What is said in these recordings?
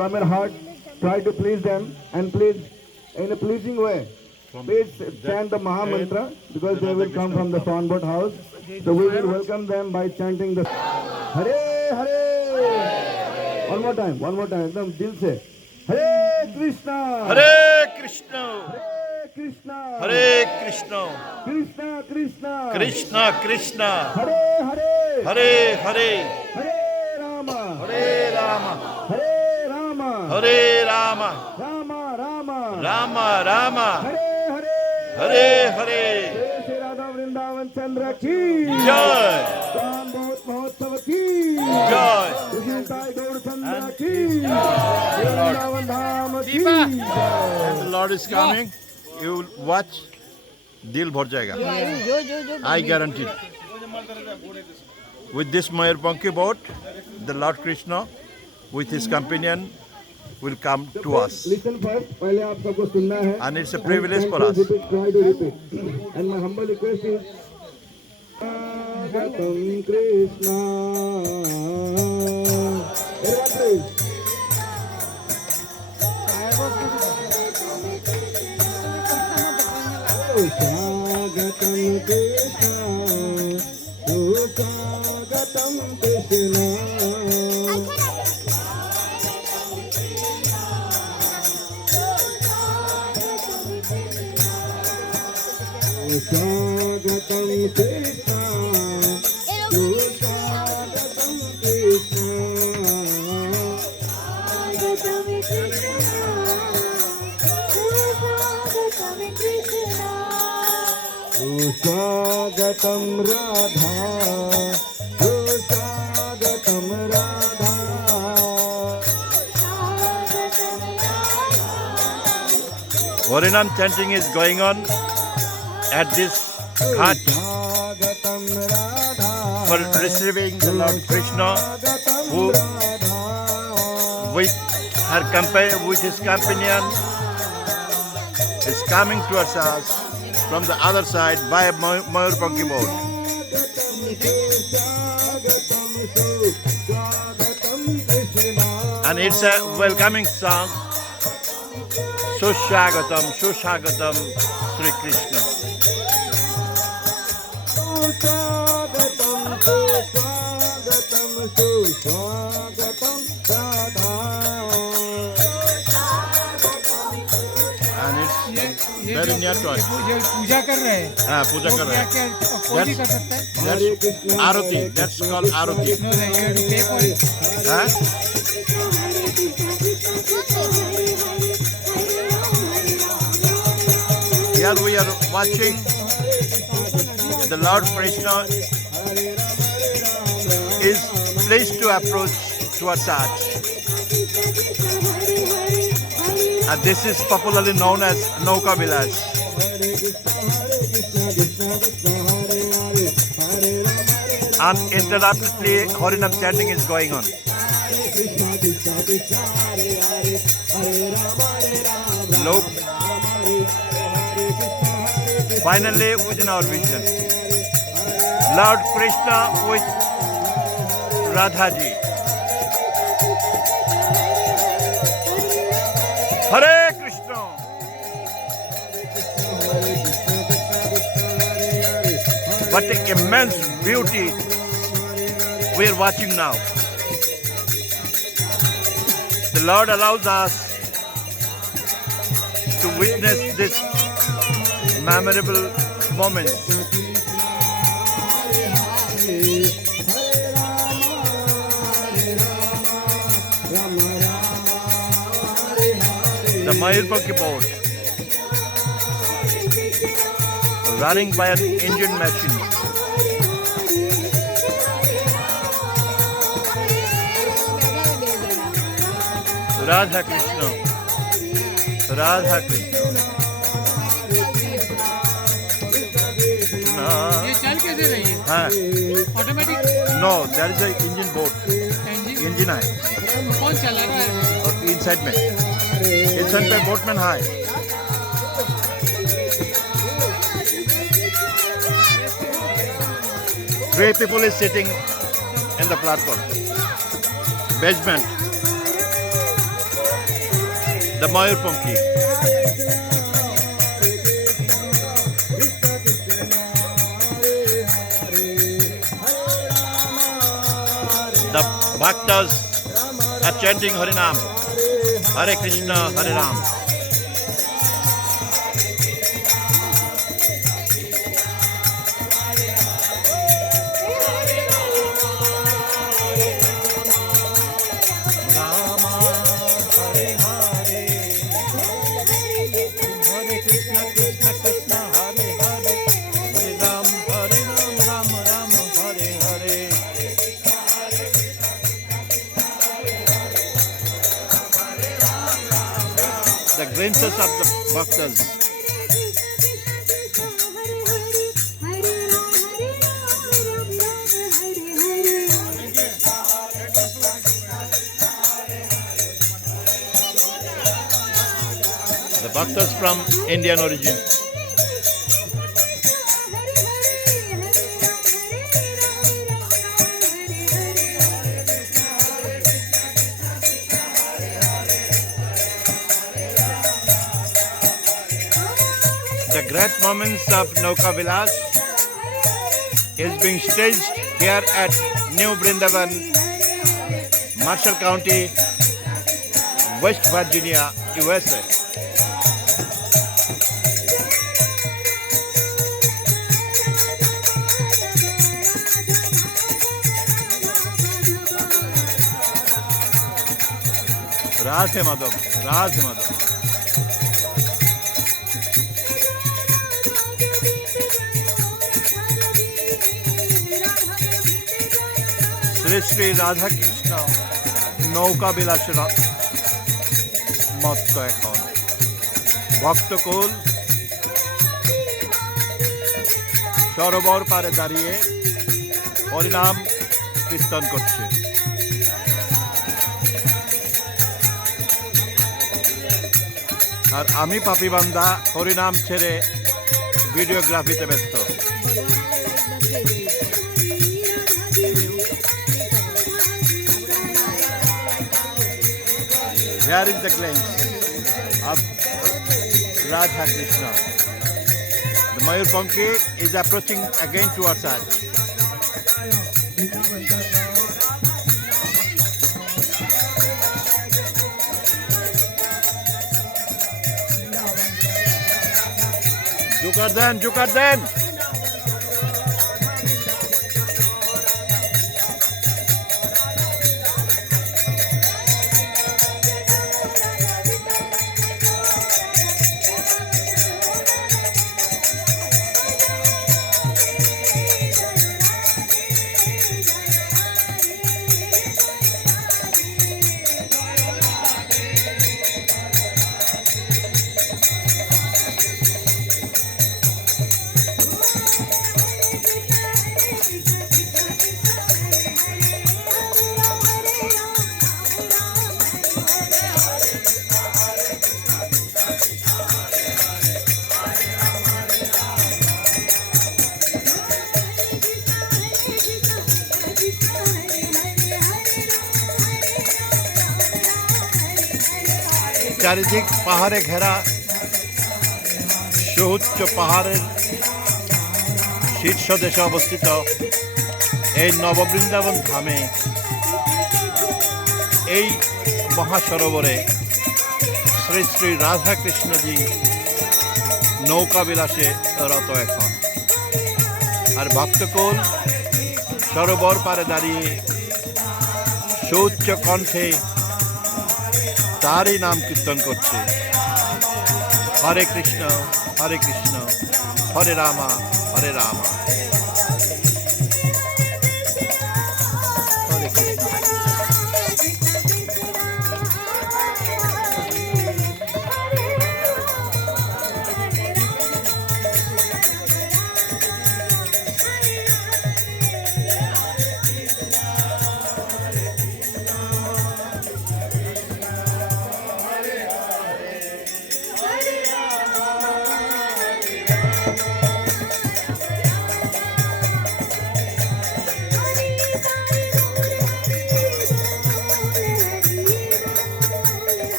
from your heart, try to please them and please, in a pleasing way, please chant the Maha Mantra because they will come from the Swanboat house. So we will welcome them by chanting the Hare Hare. One more time, एकदम दिल से. Hare Krishna. Hare Krishna. Hare Krishna. Hare Krishna. Krishna Krishna. Krishna Krishna. Hare Hare. Hare Hare. Hare Rama. Hare Rama. Hare Rama. Hare Rama. Rama Rama. Rama Rama. Hare Hare. Hare Hare. जय श्री राधा वृंदावन चंद्र की Jai. Ram बहुत महोत्सव की Jai. कृष्णताई Gaur चंद्र की वृंदावन धाम की And the Lord is coming. You will watch. Dil bhar jayega. I guarantee. With this Mayurpanki boat, the Lord Krishna, with his companion, will come to us. Listen first, पहले आप सबको सुनना है. And it's a privilege for us. Try to repeat. And my humble request is Agatam Krishna. Everyone please. Swagatam Krishna, Swagatam Krishna. Swagatam Krishna, Swagatam Swagatam Radha, Swagatam Radha. Harinam chanting is going on at this ghat Swagatam Radha, for receiving the Lord Krishna, who with with his companion is coming towards us from the other side by a Mayurpanki boat. And it's a welcoming song. Sushagatam, Sushagatam, Sri Krishna. And it's very near to us. पूजा कर रहे हैं. हाँ, पूजा कर रहे हैं. कोई भी कर सकता है. That's Arati. That's called Arati. No, you have to pay for it. Huh? Here we are watching the Lord Krishna is pleased to approach towards us. And this is popularly known as Nauka Vilas. Uninterruptedly, Harinam chanting is going on. Look, finally within our vision, Lord Krishna with Radhaji. Hare Krishna. What an immense beauty we are watching now. The Lord allows us to witness this memorable moment. The Mayurpanki boat running by an engine machine. Radha Krishna. Radha Krishna. ये चल कैसे रही है? हाँ. Automatic No, there is a engine boat. Engine Engine है. कौन चला रहा है? और inside में. Inside पे boatman है. Three people is sitting in the platform. Basement. the Mayurpanki. The bhaktas are chanting Harinam, Hare Krishna, Hare Ram. The glimpses of the bhaktas. The bhaktas from Indian origin. The great moments of Nauka Vilas is being staged here at New Brindavan, Marshall County, West Virginia, USA. Radhe Madhav, Radhe Madhav. Shri Shri Radha Krishna Nauka Vilasের মত্ত এখন ভক্তকুল সরোবর পারে দাঁড়িয়ে হরিনাম কীর্তন করছে। আর আমি পাপি বান্দা হরিনাম ছেড়ে ভিডিওগ্রাফিতে ব্যস্ত। Here is the glimpse of Radha Krishna. The Mayurpanki is approaching again towards us. Jukardhan. চারিদিক পাহাড়ে ঘেরা সুউচ্চ পাহাড়ের শীর্ষদেশে অবস্থিত এই নববৃন্দাবন ধামে এই মহাসরোবরে শ্রী শ্রী রাধা কৃষ্ণজি নৌকা বিলাসে রত এখন। আর ভক্তকুল সরোবর পারে দাঁড়িয়ে সুউচ্চ কণ্ঠে তারই নাম কীর্তন করছে, হরে কৃষ্ণ হরে রামা হরে রামা।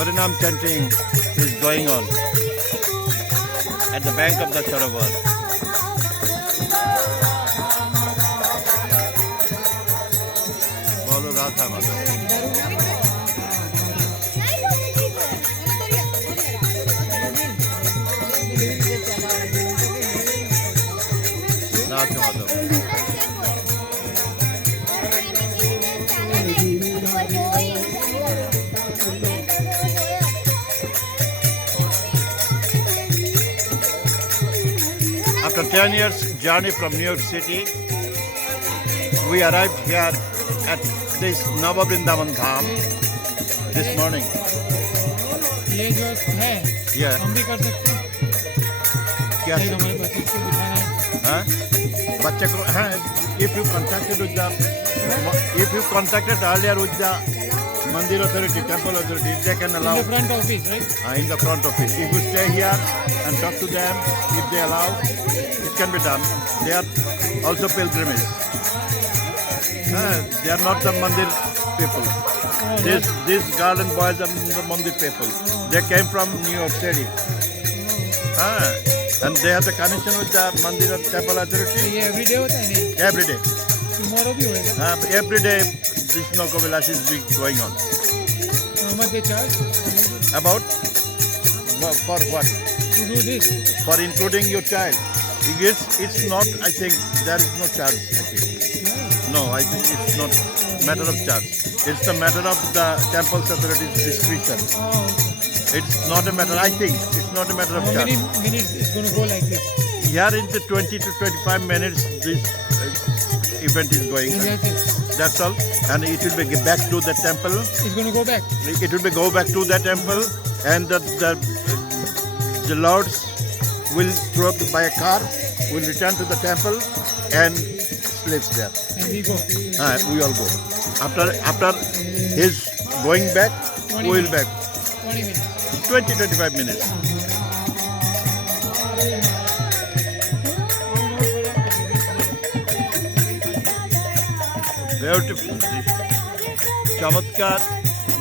Harinam chanting is going on at the bank of the Sarovar. Bolo Radha Mata. Radha Mata. After 10 years journey from New York City, we arrived here at this Nava Vrindavan Dham this morning. ये जो है Yeah. हम भी कर सकते हैं क्या एक हमारे बच्चे को दिखाना है हाँ? बच्चे को हाँ, if you contacted earlier with the Mandir authority, temple authority, they can in allow the front office, right? in the front office. If you stay here and talk to them, if they allow, it can be done. They are also pilgrimage. They are not the Mandir people. These garden boys are the Mandir people. They came from New York City. And they have the connection with the Mandir temple authority ये everyday होता है नहीं every day. Tomorrow भी होएगा Every day this Noko Vilas is going on. how much they charge About for what? to do this For including your child. It's not, I think, there is no charge, I think. No, I think it's not matter of charge. It's the matter of the temple authority's discretion. oh, It's not a matter, I think, it's not a matter of how charge. many minutes it's going to go like this Here in the 20 to 25 minutes, this event is going and on. that's it That's all. And it will be back to the temple. it's going to go back It will be go back to the temple, and the lords will throw up by a car, will return to the temple, and sleeps there. and we go We all go. After his going back, 20 we will minutes. back. 20 minutes 20-25 minutes. Beautiful. চমৎকার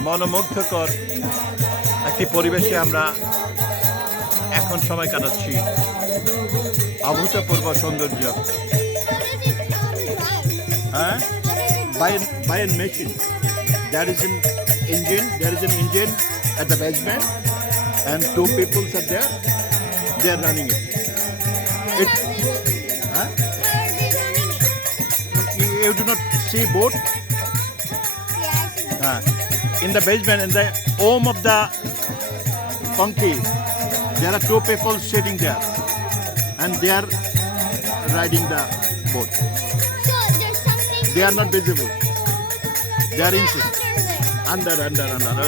মনোমুগ্ধকর একটি পরিবেশে আমরা এখন সময় কাটাচ্ছি অভূতপূর্ব সৌন্দর্য হ্যাঁ by a machine. There is an engine at the basement, and two people are there. They are running it. Huh? You do not see boat. In the basement, in the home of the Punky, there are two people sitting there, and they are riding the boat. So there's something. They are not visible. They are inside. Under. Where are they under?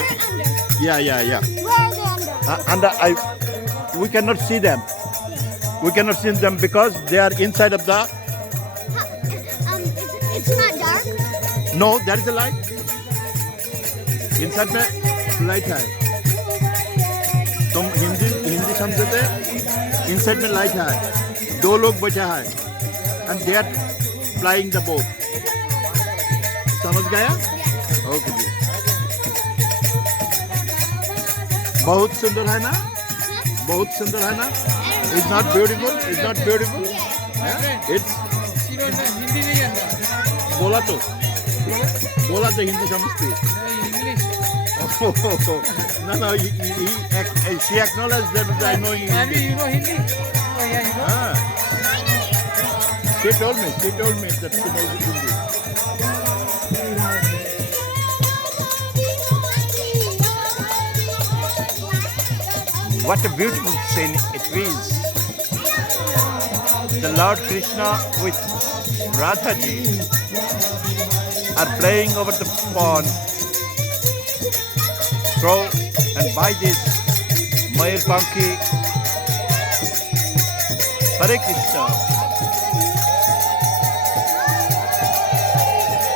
Yeah. Where are they under? We cannot see them. We cannot see them because they are inside of the. It's not dark. No, there is a light. Inside the light है. तुम हिंदी समझते? Inside में light है. दो लोग बचा है. And they are flying the boat. समझ गया? Okay जी. बहुत सुंदर है ना? बहुत सुंदर है ना? It's not beautiful. It's not beautiful. Yeah? It's she don't know Hindi नहीं आता बोला तो हिंदी समझती है. English No, she acknowledged that I know English. Abby, you know Hindi oh yeah you know Ah. She told me that she knows Hindi. What a beautiful scene it is. The Lord Krishna with Radha ji are playing over the pond. Throw and buy this Mayur Panki. Hare Krishna.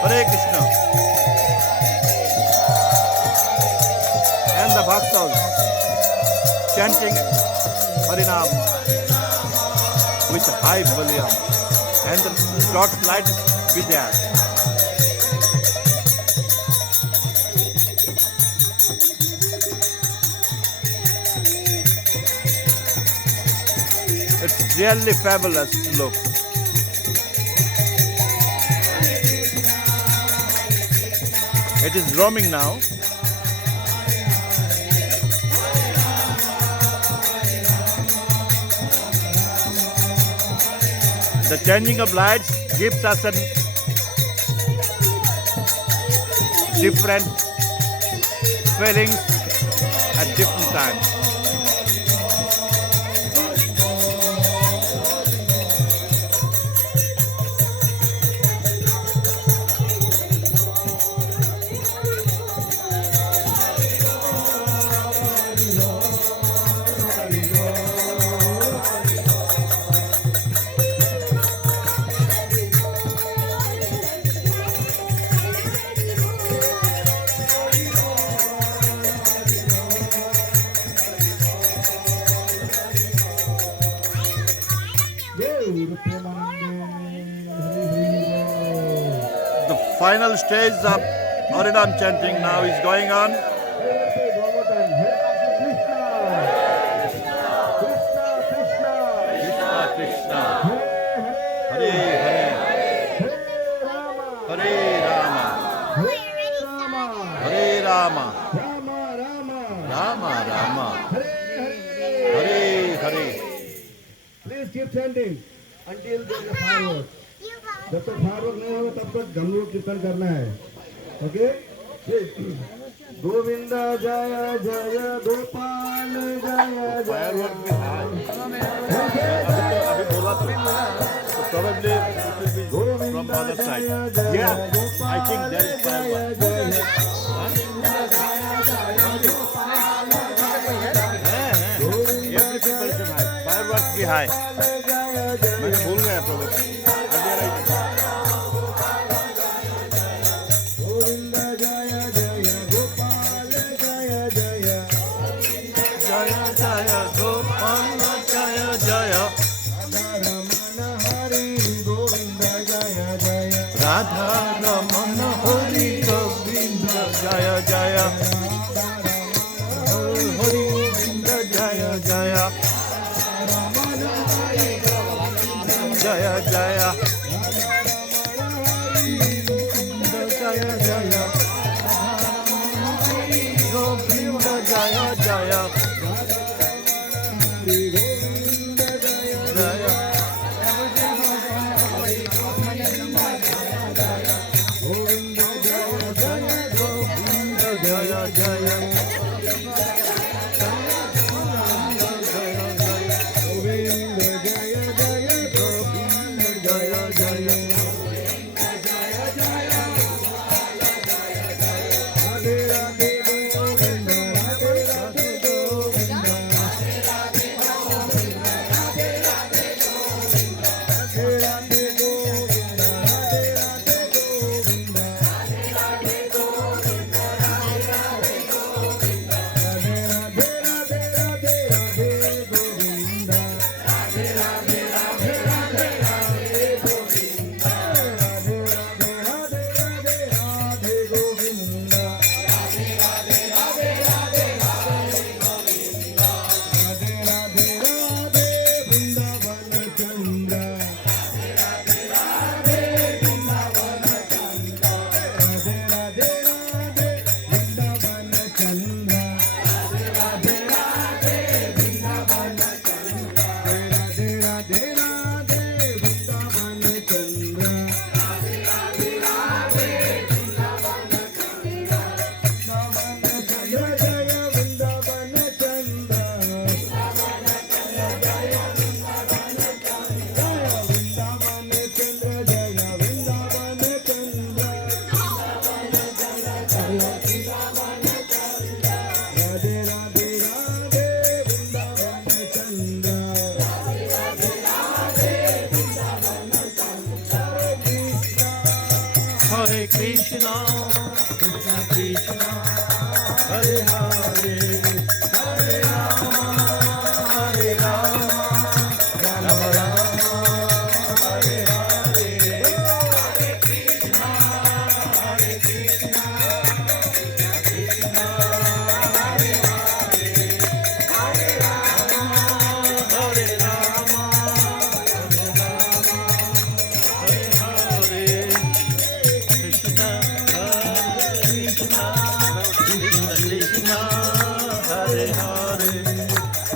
Hare Krishna. And the Bhaktas chanting Harinam with high volume. And the torch light be there. It's really fabulous to look. It is roaming now. The changing of lights gives us a different feelings at different times. The final stage of Harinam chanting now is going on. Krishna Krishna, Hare Hare, Hare Rama, Hare Rama, Rama Rama, Hare Hare. Please keep chanting until there is a firework. जब तक firework नहीं होगा तब तक गमलू कीर्तन करना है. Okay. Govind जय जय गोपाल जय जय. अभी बोला तो probably it will be from other side. Yeah, I think there is firework. Every preparation high. Fireworks be high. मैंने भूल गया probably. गोविंद जय जय गोपाल जय जय. जय जय गोपाल जय जय. रमन हरि गोविंद जय जय. राधा रमन हरि गोविंद जय जय. हरि गोविंद जय जय. जय जय. जय जय. गोविंद जय जय. जय. गोविंद जय जय. गोविंद जय जय गोविंद जय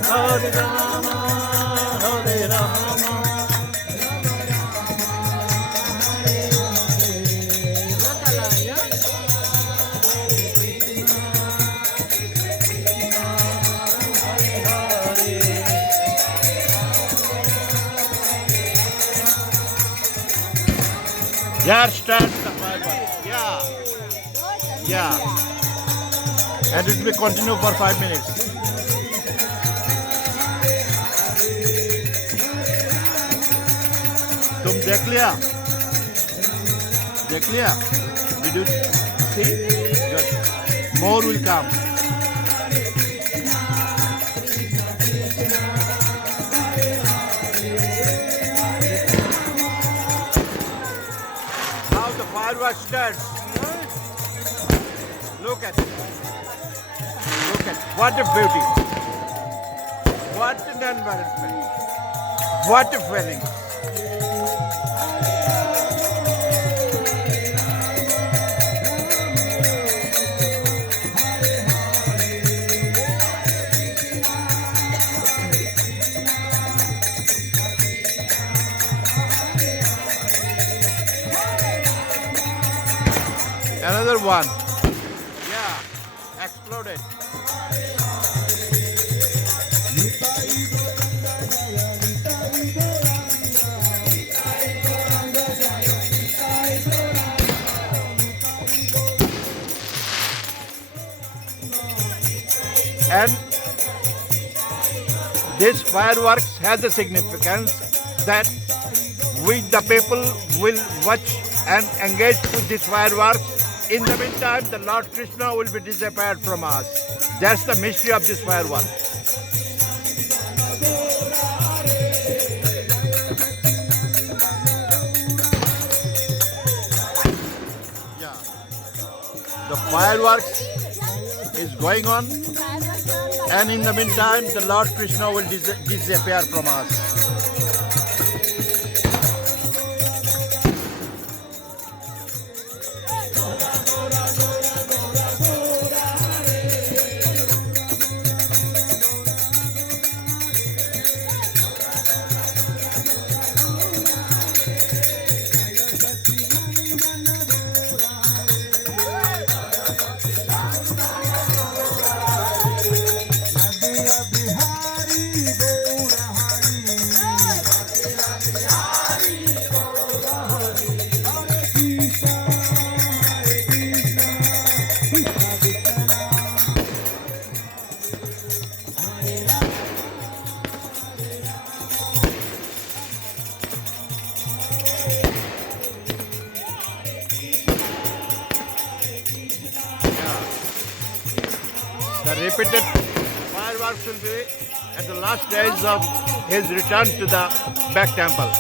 Hare Rama, Hare Rama. Yeah, start the fireworks. Yeah. And it will continue for 5 minutes. तुम देख लिया? देख लिया? Did you see? Good. More will come. Now the fireworks starts. Look at it. Look at it. What a beauty. What an environment. What a feeling. Another one. Yeah, exploded. And this fireworks has a significance that we the people will watch and engage with this fireworks. In the meantime, the Lord Krishna will be disappeared from us. That's the mystery of this firework. Yeah. The fireworks is going on, and in the meantime, the Lord Krishna will disappear from us. The repeated fireworks will be at the last days of his return to the back temple.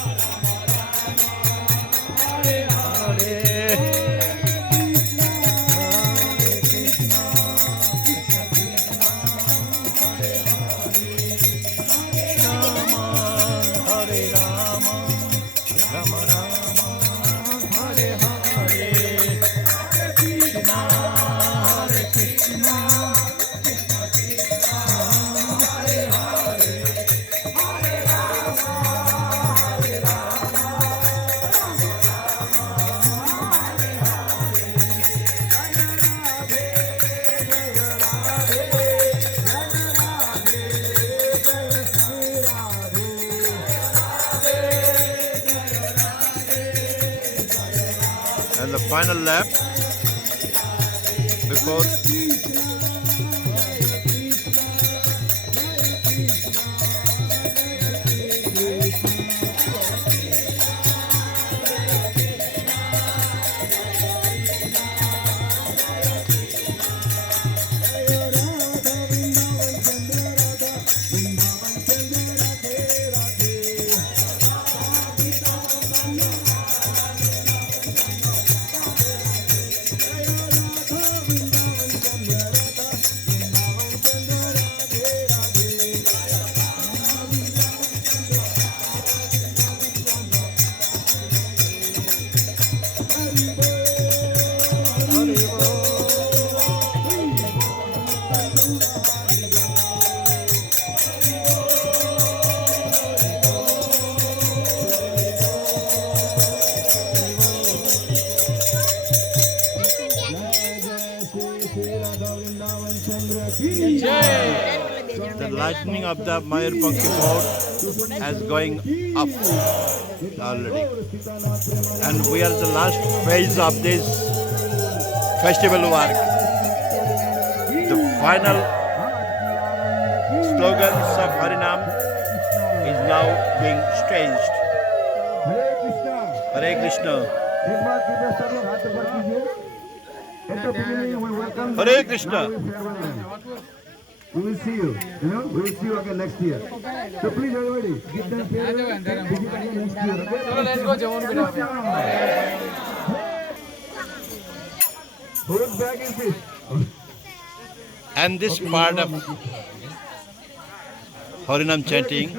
And the final lap before lightning of the Mayurpanki boat is going up already. And we are the last phase of this festival work. The final slogans of Harinam is now being staged. Hare Krishna. Hare Krishna. एक बार कृपया सब लोग हाथ ऊपर कीजिए. At the beginning, we welcome them. Hare Krishna. Now we farewell them. We will see you. We will see you again next year. So please, everybody, give them farewell. Visit again next year. Okay? चलो let's go जवान बेटा Whose bag is this? And this part of Harinam chanting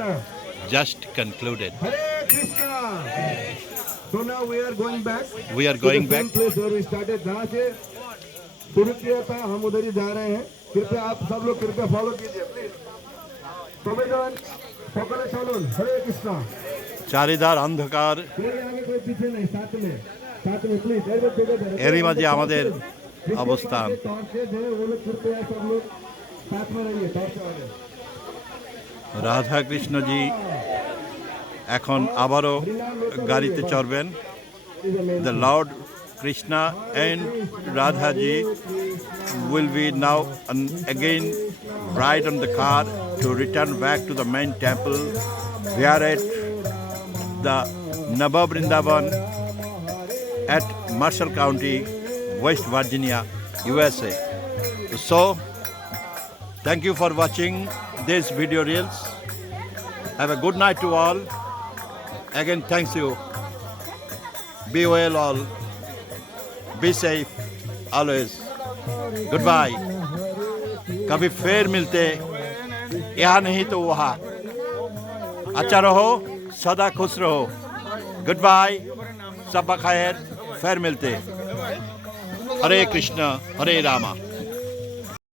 just concluded. Hare Krishna. So now we are going back. We are to going the same back. place where we started. जहाँ से शुरू किया था हम उधर ही जा रहे हैं. कृपया आप सब लोग कृपया फॉलो कीजिए प्लीज. सभी সকলে চলুন. हरे कृष्णा. চারিদার অন্ধকার कोई आगे कोई पीछे नहीं. साथ में प्लीज. এরই মাঝে আমাদের অবস্থান। टॉर्चेज है वो लोग कृपया सब लोग साथ में रहिए. टॉर्च वाले. রাধা কৃষ্ণজি এখন আবারও গাড়িতে চড়বেন। The Lord Krishna and Radha ji will be now again ride on the car to return back to the main temple where at the Nabha Vrindavan at Marshall County, West Virginia, USA. So, thank you for watching this video reels. Have a good night to all. Again, thanks you. Be well all. Be safe always. Goodbye. कभी फिर मिलते यहाँ नहीं तो वहाँ. अच्छा रहो, सदा खुश रहो. Goodbye. सब बखैर. फिर मिलते. हरे कृष्ण, हरे रामा.